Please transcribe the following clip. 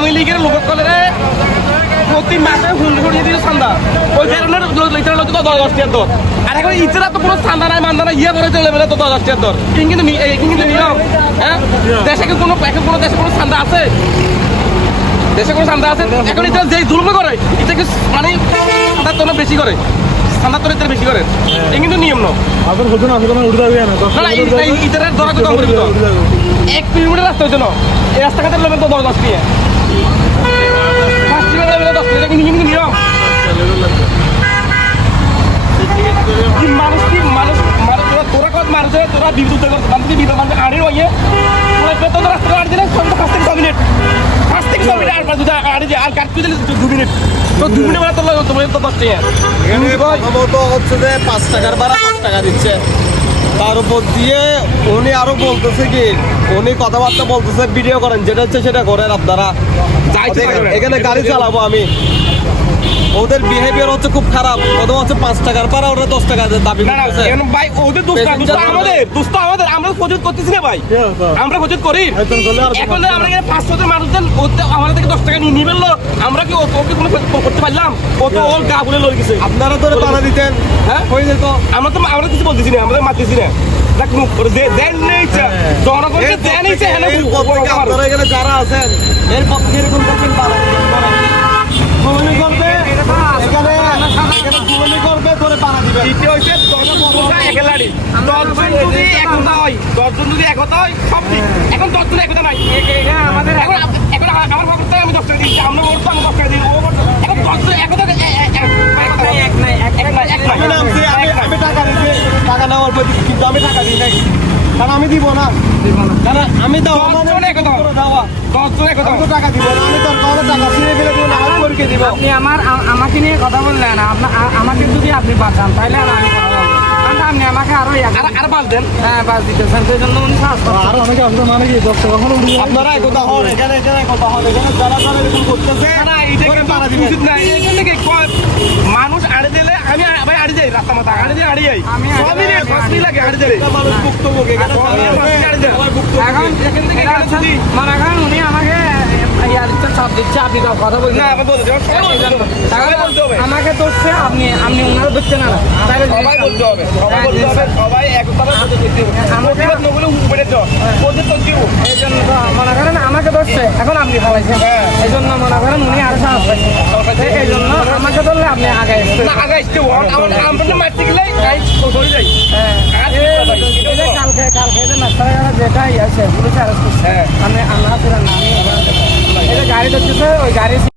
আওয়ামী লীগের লোক করে প্রতি মাসে হুন্ডি হুন্ডি দিয়ে চান্দা ওই কারণে লিটার লোক তো দশ টিয়ার দর আর এখন ইচ্ছা তো কোনো চান্দা নাই মান্দা নাই ইয়ে করে চলে বেলে তো দশ টিয়ার দর কিন কিন্তু কিন্তু নিয়ম হ্যাঁ দেশে কি কোনো এখন কোনো দেশে কোনো চান্দা আছে দেশে কোনো চান্দা আছে এখন এটা যে জুলুম করে এটা কি মানে চান্দার তো বেশি করে চান্দার তো এটা বেশি করে এই কিন্তু নিয়ম ন আপনার হোসেন আসলে মানে উঠে যাবে না না না টাকা উঠে যাবে। ইটার ধরা তো কম করে দিত উঠে যাবে। এক কিলোমিটার রাস্তা হয়েছে না এই রাস্তাঘাটের লোকের তো দশ দশ নিয়ে পাঁচ কিলোমিটার দশ কিলোমিটার কিন্তু কিন্তু নিয়ম কি মানুষ কি মানুষ মানুষ তোরা তোরা কত মানুষ তোরা বিদ্যুৎ করতে মানুষ বিদ্যুৎ মানুষ আড়ে হয়ে তোরা বেতন তো রাস্তা আড়ে দিলে সব পাঁচ মিনিট পাঁচ ছ মিনিট আর পাঁচ দুটা আড়ে দিয়ে আর কাটতে দিলে দু মিনিট তো দু মিনিট বেলা তোর লাগে তোমার তো দশ টাকা এখানে প্রথমত হচ্ছে যে পাঁচ টাকার ভাড়া পাঁচ টাকা দিচ্ছে তার উপর দিয়ে উনি আরও বলতেছে কি উনি কথাবার্তা বলতেছে ভিডিও করেন যেটা হচ্ছে সেটা করেন আপনারা। এখানে গাড়ি চালাবো আমি। ওদের বিহেভিয়ার হচ্ছে খুব খারাপ। ওদের হচ্ছে পাঁচ টাকার ভাড়া ওরা দশ টাকা দাবি না না করতেছে। এখন ভাই ওদের দোষ আমাদের দোষ আমাদের আমরা প্রচুর করতেছি না ভাই। আমরা প্রচুর করি। এখন আমরা এখানে পাঁচ ছজন মানুষজন ওতে আমাদের থেকে দশ টাকা নিয়ে নিবেন আমরা কি ওকে কোনো করতে পারলাম? ও তো ওর গা বলে লড়ে গেছে। আপনারা ধরে পাড়া দিতেন। হ্যাঁ? হয়ে যেত। আমরা তো আমরা কিছু বলতেছি না আমরা মারতেছি না। ইচ্ছা। জনগণকে দেন ইচ্ছা থেকে- হেন এরপর থেকে আপনারা এখানে যারা আছেন এরপর থেকে এরকম করবেন পাড়া দিবেন, করেন। জুলুমি করবে এখানে এখানে জুলুমি করবে ধরে দশজন যদি একতা হয় দশজন যদি একতা হয় সব ঠিক। এখন দশজন একতা নাই। আমাদের এখন এখন আমার খবর আমি দশ টাকা দিচ্ছি। আমরা আমি দশ টাকা দিই ও এখন দশজন একতা এক নাই এক নাই এক নাই এক নাই। আমি নামছি আমি আমি টাকা দিচ্ছি টাকা নেওয়ার পর দিচ্ছি, কিন্তু আমি টাকা দিই নাই। কারণ আমি দিব না। কারণ আমি দেওয়া মানে দশজন একতা। করে দেওয়া। দশজন একতা। আমি তো টাকা দিব না আমি তোর কাছে টাকা ফিরে গেলে দিব না। পরীক্ষা দিব? আপনি আমার আমাকে নিয়ে কথা বললেন আমাকে যদি আপনি বাঁচান তাহলে আমি কথা বলব কারণ আপনি আমাকে আরও আর আর বাদ দেন। হ্যাঁ বাস দিতেছেন সেই জন্য উনি সাহস অনেকে আসলে মানে কি দশ টাকা হলে উঠে যাবে। আপনারা একতা হন এখানে এখানে একতা হন এখানে যারা যারা এরকম করতেছে না এটা ওরা কিন্তু উচিত না। এখান থেকে ক- মানুষ আড়ে দিলে আমি আ- ভাই আড়ে যাই রাস্তা মাথা আড়ে দিয়ে আড়ে যাই। আমি লাগে আড়ে দিলে মানুষ ভুক্তভোগ এখানে এখন এখান থেকে এখানে মনে করেন উনি আমাকে এ, ইয়া দিচ্ছে চাপ দিচ্ছে আপনি কথা বলছেন আমাকে ধরছে আপনি আপনি ওনারা না সবাই বলতে হবে সবাই বলতে হবে সবাই একতারে হবে আমাকে- প্রতিবাদ উপরে তো ওদের তো দিব এই জন্য মনে করেন আমাকে ধরছে এখন আপনি ফেলাইছেন। হ্যাঁ। এই জন্য মনে করেন উনি আরও সাহস এই জন্য আমাকে ধরলে আপনি আগে না আগে আসতে আমার আমরা মারতে গেলে যাই। হ্যাঁ। কালকে কালকে যে যেটা ইয়ে আছে পুলিশ অ্যারেস্ট করছে। হ্যাঁ। আমি আল্লাহ আমি যে গাড়ি ধরতেছে ওই গাড়ি